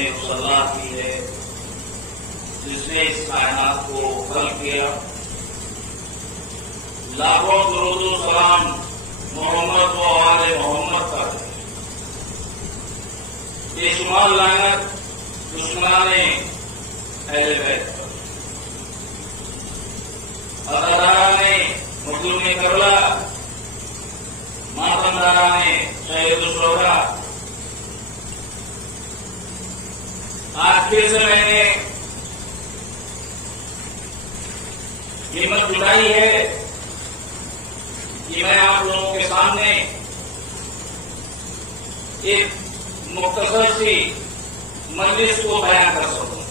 نے اس اللہ کی ہے جس نے اس کائنات کو خلق کیا. لاکھوں درود و سلام محمد و آل محمد پر. بے شمار لعنت دشمنان اہل بیت پر. اداداران مظلوم کربلا، ماتمداران شہید الشہداء. آج پھر سے میں نے ہمت جٹائی ہے کہ میں آپ لوگوں کے سامنے ایک مختصر سی مجلس کو بیان کر سکوں.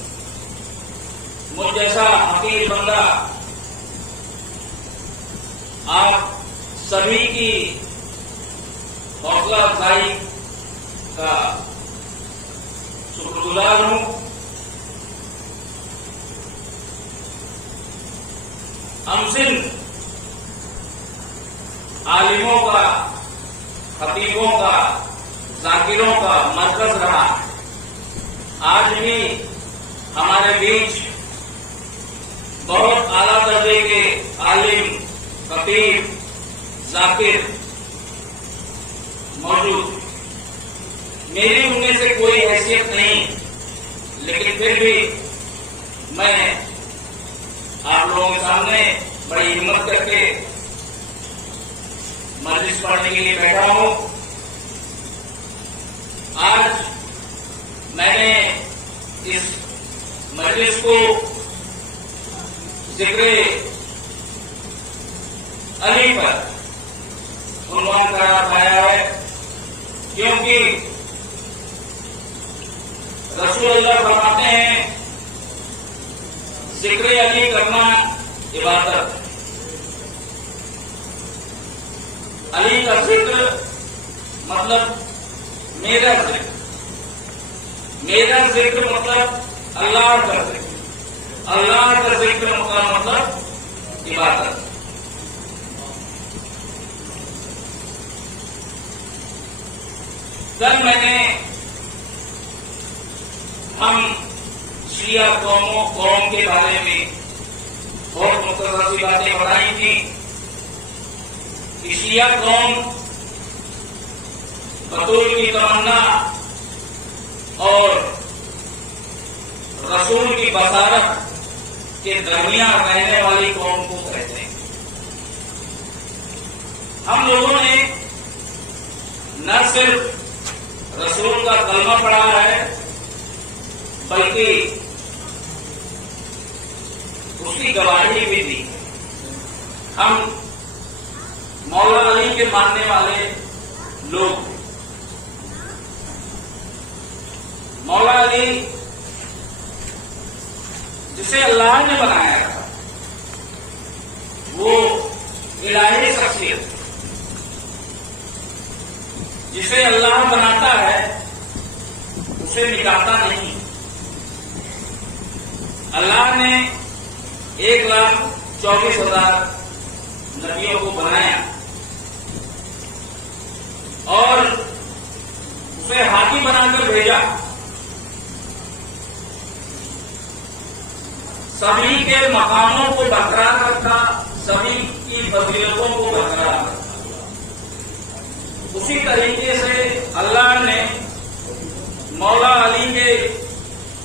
مجھ جیسا حقیر بندہ آپ سبھی کی حوصلہ افزائی کا شکر گزار ہوں. ہم صرف عالموں کا، خطیبوں کا، ذاکروں کا مرکز رہا. آج بھی ہمارے بیچ بہت اعلیٰ درجے کے عالم، خطیب، ذاکر موجود. میری ان میں سے کوئی حیثیت نہیں، لیکن پھر بھی میں آپ لوگوں کے سامنے بڑی ہمت کر کے مجلس پڑھنے کے لیے بیٹھا ہوں. آج میں نے اس مجلس کو ذکر علی پر عنوان قرار پایا ہے، کیونکہ رسول اللہ فرماتے ہیں ذکر علی کرنا عبادت. علی کا ذکر مطلب میرا ذکر، میرا ذکر مطلب اللہ کا ذکر، اللہ کا ذکر مطلب عبادت. کل میں نے ہم شیعہ قوم کے بارے میں بہت مختصر سی باتیں بتائی تھیں کہ شیعہ قوم بطول کی تمنا اور رسول کی بصارت کے درمیان رہنے والی قوم کو کہتے ہیں. ہم لوگوں نے نہ صرف رسول کا کلمہ پڑھا ہے بلکہ اس کی گواہی بھی دی. ہم مولا علی کے ماننے والے لوگ. مولا علی جسے اللہ نے بنایا تھا، وہ الہی شخصیت. جسے اللہ بناتا ہے اسے مٹاتا نہیں. اللہ نے 1,24,000 نبیوں کو بنایا اور اسے ہاتھی بنا کر بھیجا. سبھی کے مقاموں کو برقرار رکھا، سبھی کی فضیلتوں کو برقرار رکھا. اسی طریقے سے اللہ نے مولا علی کے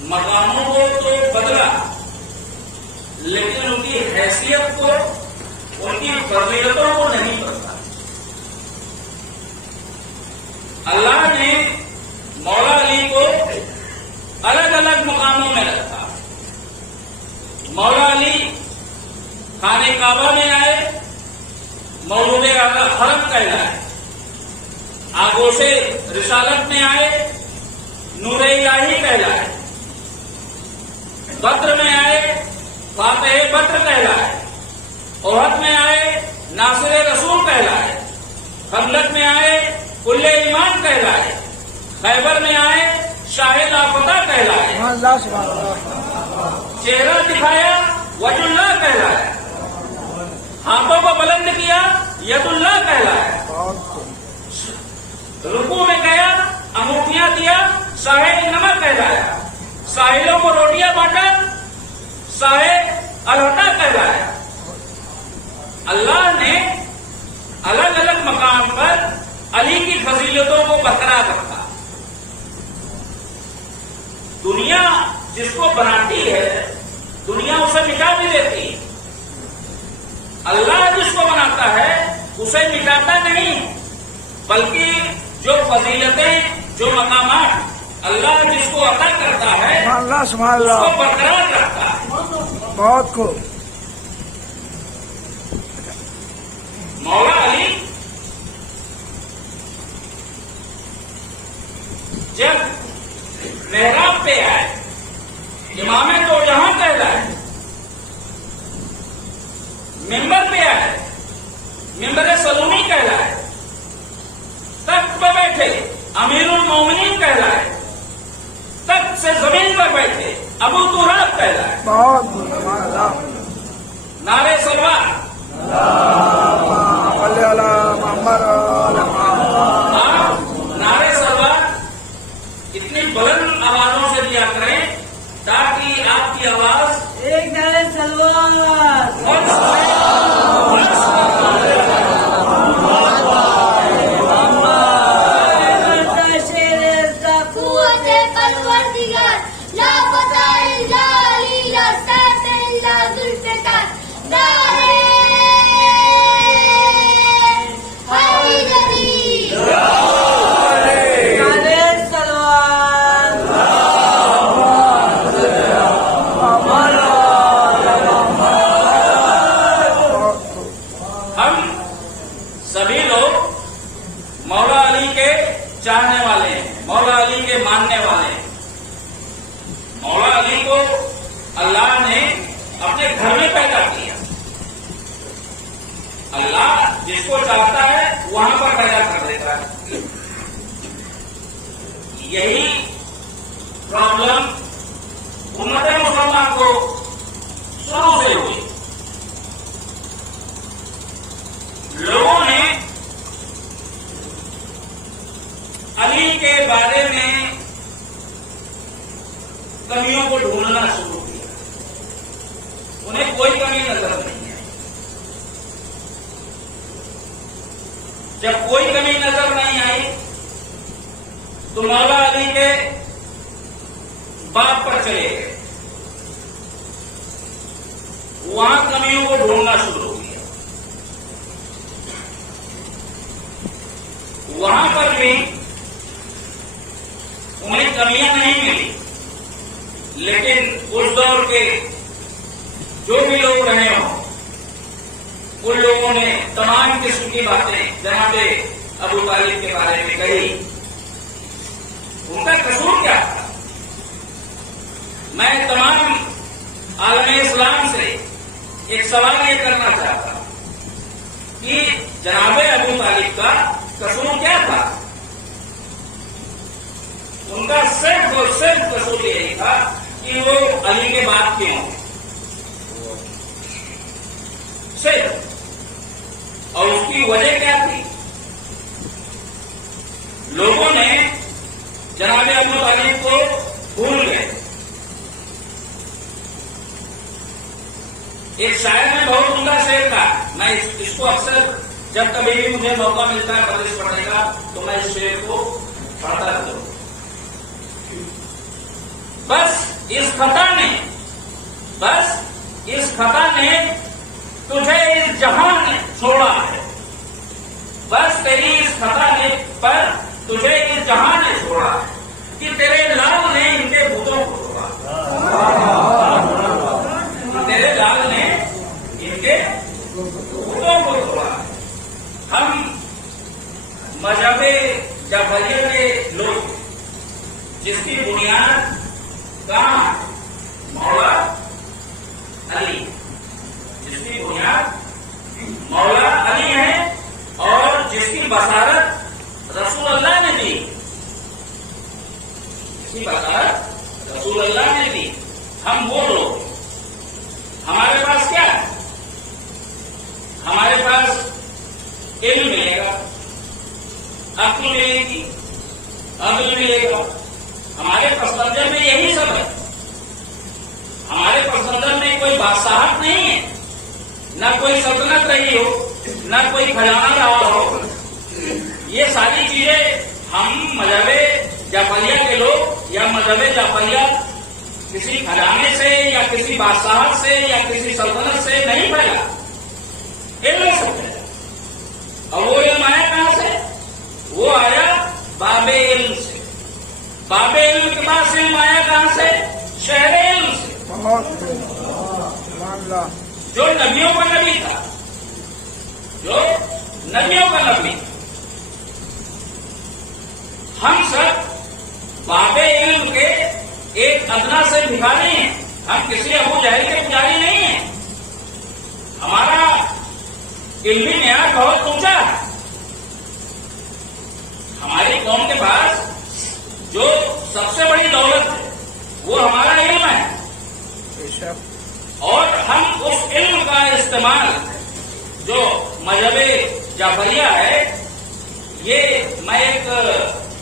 مقاموں کو تو بدلا، لیکن ان کی حیثیت کو، ان کی فضیلتوں کو نہیں بدلا. اللہ نے مولا علی کو الگ الگ مقاموں میں رکھا. مولا علی خانہ کعبہ میں آئے، مولود حرم کہلائے. آگوش رسالت میں آئے، نور الہی کہلائے. بدر میں آئے، فاتح بدر کہلائے. احد میں آئے، ناصر رسول کہلائے. خندق میں آئے، کل ایمان کہلائے. خیبر میں آئے، شاہ لاپتہ کہلائے. چہرہ دکھایا، وجہ اللہ کہلائے. ہاتھوں کو بلند کیا، ید اللہ کہلائے. رکوع میں گیا، انگوٹھیاں دیا، شاہ نمک کہلایا. ساحلوں کو روٹیاں بانٹا، صاحب الہٹا کہلایا۔ اللہ نے الگ الگ مقام پر علی کی فضیلتوں کو برقرار رکھا۔ دنیا جس کو بناتی ہے دنیا اسے مٹا بھی دیتی، اللہ جس کو بناتا ہے اسے مٹاتا نہیں، بلکہ جو فضیلتیں، جو مقامات اللہ جس کو عطا کرتا ہے اس کو برقرار رکھتا ہے۔ بہت خوب۔ مولا علی جب محراب پہ آئے، امام تو جہاں کہلائے، ممبر پہ آئے، ممبر سلومی کہلائے، تخت پہ بیٹھے امیر المومنین کہلائے، تخت سے زمین پر بیٹھے ابو تراب کہلائے۔ بہت نعرے سلوات، نعرے سلوات اتنی بلند آوازوں سے دیا کریں تاکہ آپ کی آواز ایک نعرہ سلوات۔ سبھی لوگ مولا علی کے چاہنے والے ہیں، مولا علی کے ماننے والے ہیں۔ مولا علی کو اللہ نے اپنے گھر میں پیدا کیا۔ اللہ جس کو چاہتا ہے وہاں پر پیدا کر دیتا ہے۔ یہی پرابلم امت مسلمان کو شروع سے ہوئی۔ لوگوں نے علی کے بارے میں کمیوں کو ڈھونڈنا شروع کیا، انہیں کوئی کمی نظر نہیں آئی۔ جب کوئی کمی نظر نہیں آئی تو مولا علی کے باپ پر چلے گئے، وہاں کمیوں کو ڈھونڈنا شروع کیا۔ وہاں پر بھی انہیں کمیاں نہیں ملی، لیکن اس دور کے جو بھی لوگ رہے ہوں ان لوگوں نے تمام قسم کی باتیں جناب ابو طالب کے بارے میں کہی۔ ان کا قصور کیا تھا؟ میں تمام عالم اسلام سے ایک سوال یہ کرنا چاہتا ہوں کہ جناب ابو طالب کا قصور کیا تھا؟ ان کا صرف اور صرف قصور یہی تھا کہ وہ علی کے بعد کیوں صرف، اور اس کی وجہ کیا تھی؟ لوگوں نے جناب ابو طالب کو بھول گئے۔ ایک شاعر نے بہت عمدہ شعر تھا، میں اس کو اکثر جب کبھی بھی مجھے موقع ملتا ہے مدرس پڑھنے کا تو میں اس شعر کو پڑھتا رہتا ہوں۔ بس اس خطا نے تجھے اس جہان نے چھوڑا ہے، بس تیری اس خطا نے پر تجھے اس جہان نے چھوڑا ہے کہ تیرے لال نے ان کے بتوں کو توڑا، تیرے لال نے ان کے بتوں کو توڑا۔ ہم مذہب جعفریہ کے لوگ جس کی بنیاد کہاں؟ مولا علی، جس کی بنیاد مولا علی ہے اور جس کی بصارت رسول اللہ نے دی، جس کی بصارت رسول اللہ نے دی۔ ہم وہ لوگ، ہمارے پاس کیا ہے؟ ہمارے پاس علم ملے گا، عقل ملے گی، عقل ملے گا، ہمارے پس منظر میں یہی سب ہے۔ ہمارے پسندر میں کوئی بادشاہت نہیں ہے، نہ کوئی سلطنت رہی ہو، نہ کوئی خزانہ رہا ہو. یہ ساری چیزیں ہم مذہب جعفریہ کے لوگ یا مذہب جعفریہ کسی خزانے سے یا کسی بادشاہت سے یا کسی سلطنت سے نہیں پھیلا، علم سے پھیلا. اور وہ علم آیا کہاں سے؟ وہ آیا باب علم سے. باب علم کے پاس علم آیا کہاں سے؟ شہر علم سے، جو نبیوں کا نبی تھا، جو نبیوں کا نبی. ہم سب باب علم کے ایک ادنا سے بھکاری ہیں. ہم کسی ابو جہل کے پجاری نہیں ہیں. ہمارا علمی معیار بہت اونچا ہے. ہماری قوم کے پاس جو سب سے بڑی دولت ہے وہ ہمارا علم ہے، اور ہم اس علم کا استعمال جو مذہب جعفریہ ہے، یہ میں ایک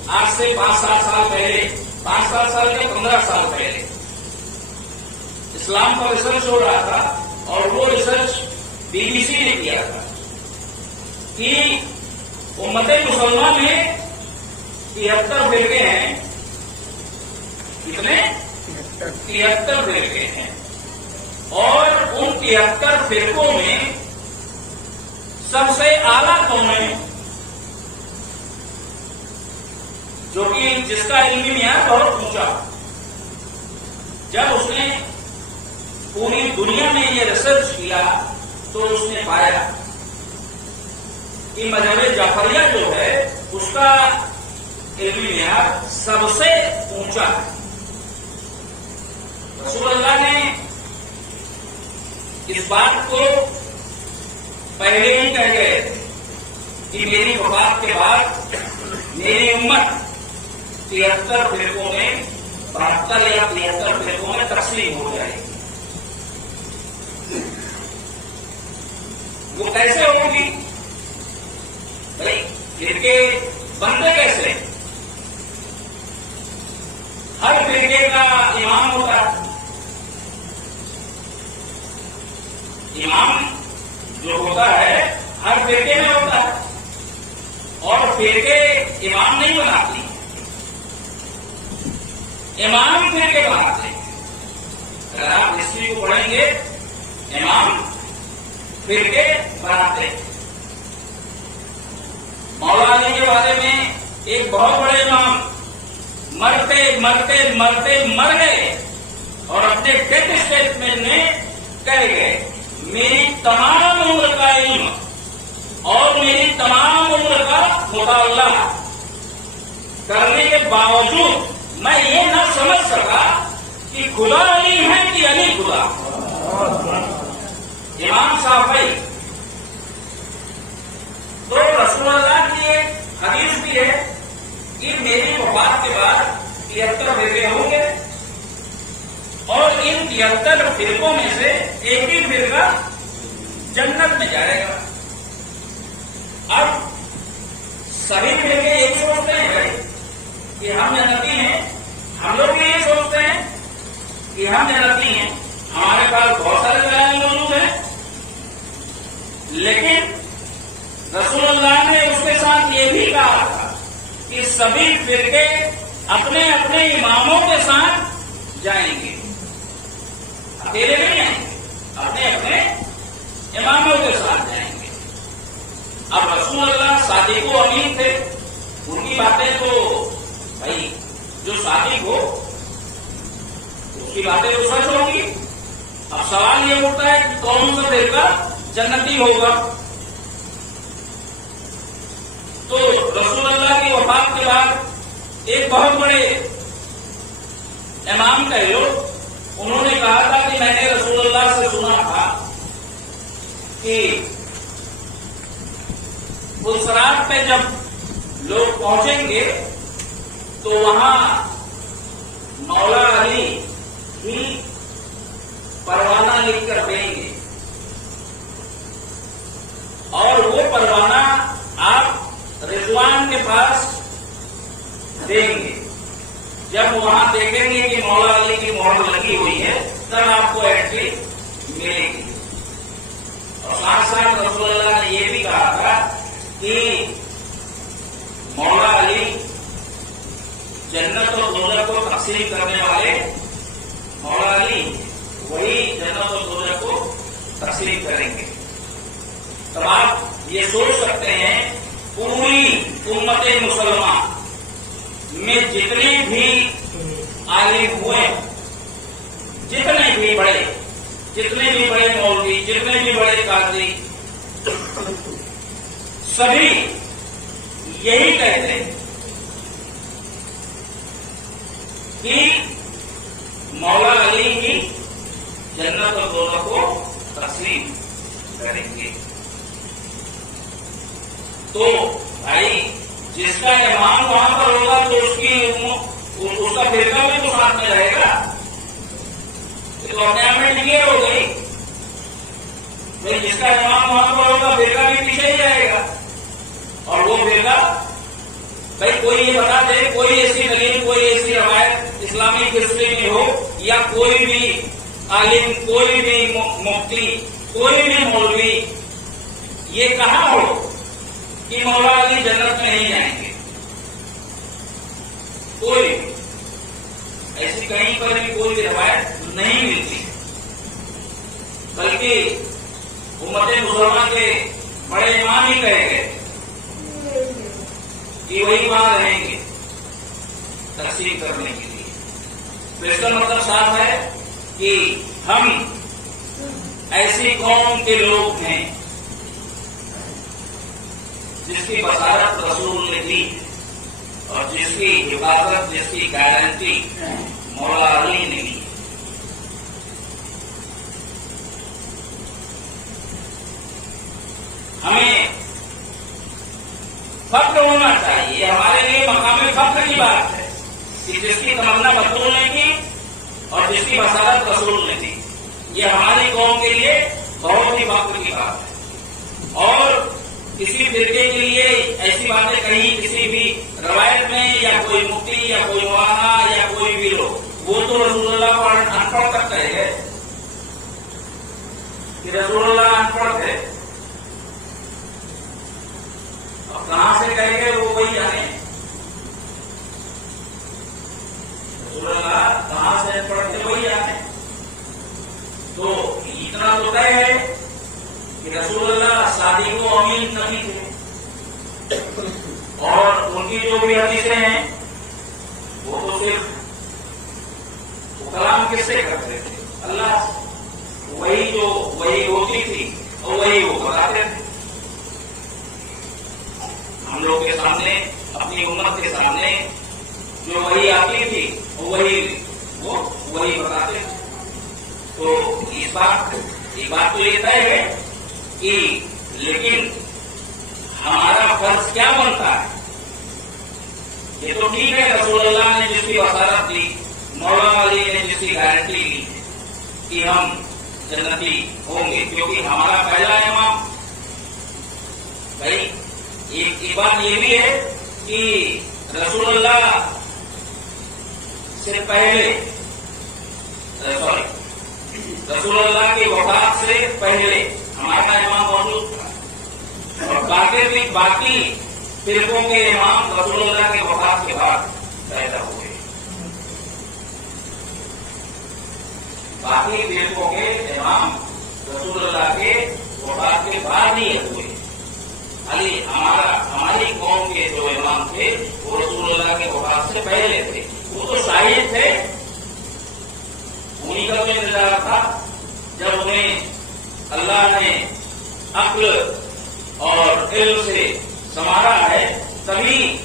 آج سے 5-7 سال پہلے، 5-7 سال کے 15 سال پہلے اسلام پر ریسرچ ہو رہا تھا، اور وہ ریسرچ BBC نے کیا تھا کہ امت مسلمہ میں 73 فرقے ہیں. کتنے؟ 73 فرقے ہیں. اور ان 73 فرقوں میں سب سے اعلیٰ کون ہے؟ جو کہ جس کا علمی معیار بہت اونچا. جب اس نے پوری دنیا میں یہ ریسرچ کیا تو اس نے پایا کہ مذہب جعفریہ جو ہے اس کا علمی معیار سب سے اونچا ہے. رسول اللہ نے اس بات کو پہلے ہی کہہ گئے کہ میری وفات کے بعد میری امت 73 فرقوں میں 72 یا 73 فرقوں میں تقسیم ہو جائے گی. وہ کیسے ہوگی بھائی؟ فرقے بنتے کیسے؟ ہر فرقے کا امام ہوتا ہے. امام جو ہوتا ہے ہر فرقے میں ہوتا ہے، اور فرقے امام نہیں بناتی، امام فرقے بناتے ہیں. اگر آپ ہسٹری کو پڑھیں گے، امام فرقے بناتے ہیں. مولا علی کے بارے میں ایک بہت بڑے امام مرتے مرتے مرتے مر گئے، اور اپنے ڈیتھ اسٹیٹمنٹ میں کہہ گئے میری تمام عمر کا علم اور میری تمام عمر کا مطالعہ کرنے کے باوجود میں یہ نہ سمجھ سکا کہ خدا علی ہے کہ علی خدا. امام صافی. تو رسول اللہ کی ایک حدیث بھی ہے کہ میری وفات کے بعد 73 فرقے ہوں گے، اور ان 73 فرقوں میں سے ایک ہی فرقہ جنت میں جائے گا. اب سبھی فرقے یہی سوچتے ہیں بھائی کہ ہم جنتی ہیں. ہم لوگ بھی یہ سوچتے ہیں کہ ہم جنتی ہیں. ہمارے پاس بہت سارے دلائل موجود ہیں، لیکن رسول اللہ نے اس کے ساتھ یہ بھی کہا تھا کہ سبھی فرقے اپنے اپنے اماموں کے ساتھ جائیں گے، اکیلے نہیں جائیں گے، اپنے اپنے اماموں کے ساتھ جائیں گے. اب رسول اللہ صادق و امین تھے، ان کی باتیں تو بھائی جو صادق ہو اس کی باتیں تو سچ ہوں گی. اب سوال یہ اٹھتا ہے کہ کون سا فرقہ جنتی ہوگا؟ تو رسول اللہ کی وفات کے بعد ایک بہت بڑے امام کہہ لو، انہوں نے کہا تھا کہ میں نے رسول اللہ سے سنا تھا کہ اس رات پہ جب لوگ پہنچیں گے تو وہاں مولا علی ہی پروانہ لکھ کر دیں گے، اور وہ پروانہ آپ رضوان کے پاس دیں گے. جب وہاں دیکھیں گے کہ مولا علی کی مہر لگی ہوئی ہے تب آپ کو انٹری ملے گی. اور ساتھ ساتھ رسول اللہ نے یہ بھی کہا تھا کہ مولا علی جنت اور دوزخ کو تقسیم کرنے والے مولا علی وہی جنت اور دوزخ کو تقسیم کریں گے. تو آپ یہ سوچ سکتے ہیں پوری امت مسلمہ میں جتنے بھی عالم ہوئے، جتنے بھی بڑے مولوی، جتنے بھی بڑے قاضی، سبھی یہی کہتے ہیں کہ مولا علی ہی جنت اور دوزخ کو تقسیم کریں گے. تو بھائی جس کا امام وہاں پر ہوگا تو اس کا فرقہ بھی تو ساتھ میں رہے گا. یہ تو اپنے آپ میں کلیئر ہو گئی. جس کا امام وہاں پر ہوگا فرقہ بھی پیچھے ہی رہے گا. اور وہ فرقہ بھائی کوئی یہ بتا دے، کوئی ایسی دلیل، کوئی ایسی روایت اسلامی ہسٹری میں ہو یا کوئی بھی عالم، کوئی بھی مفتی، کوئی بھی مولوی یہ کہا ہو کہ مولا علی جنت میں نہیں جائیں گے. کوئی ایسی کہیں پر بھی کوئی بھی روایت نہیں ملتی، بلکہ امت مسلمہ کے بڑے امام ہی کہے گئے کہ وہی وہاں رہیں گے تقسیم کرنے کے لیے. تو اس کا مطلب صاف ہے کہ ہم ایسی قوم کے لوگ ہیں جس کی بصارت رسول نے دی اور جس کی حفاظت، جس کی گارنٹی مولا علی نے دی. ہمیں فخر ہونا چاہیے، ہمارے لیے مقام فخر کی بات ہے کہ جس کی تمنا رسول نے کی اور جس کی بصارت رسول نے دی. یہ ہماری قوم کے لیے بہت ہی فخر کی بات ہے. اور کسی فرقے کے لیے ایسی باتیں کہیں کسی بھی روایت میں یا کوئی مفتی یا کوئی مولانا یا کوئی بھی لوگ، وہ تو رسول اللہ کو ان پڑھ تک کہے گئے کہ رسول اللہ ان پڑھ تھے. اب کہاں سے کہے گئے وہ وہی جانے. رسول اللہ کہاں سے ان پڑھ تھے وہی جانے. تو اتنا تو طے ہے کہ رسول اللہ صادق و امین نبی تھے اور ان کی جو بھی حدیثیں ہیں وہ تو صرف وہ کلام کس سے کرتے تھے؟ اللہ سے. وہی ہوتی تھی اور وہی وہ بتاتے تھے. ہم لوگ کے سامنے، اپنی امت کے سامنے جو وہی آتی تھی وہی بتاتے تھے. تو اس بات تو یہ طے ہے کہ لیکن ہمارا فرض کیا بنتا ہے؟ یہ تو ٹھیک ہے رسول اللہ نے جس کی بصارت دی، مولا علی نے جس کی گارنٹی لی کہ ہم جنتی ہوں گے کیونکہ ہمارا پہلا امام. بھائی ایک بات یہ بھی ہے کہ رسول اللہ سے پہلے رسول اللہ کی وفات سے پہلے ہمارا امام موجود تھا اور باقی فرقوں کے امام رسول اللہ کی وفات کے بعد پیدا ہوئے. باقی فرقوں کے امام رسول اللہ کے وفات کے بعد ہی ہوئے. ہماری قوم کے جو امام تھے وہ رسول اللہ کے وفات سے پہلے تھے. وہ تو شاہد تھے، انہیں کا تو انتظار تھا. جب انہیں اللہ نے عقل اور علم سے سنوارا ہے تبھی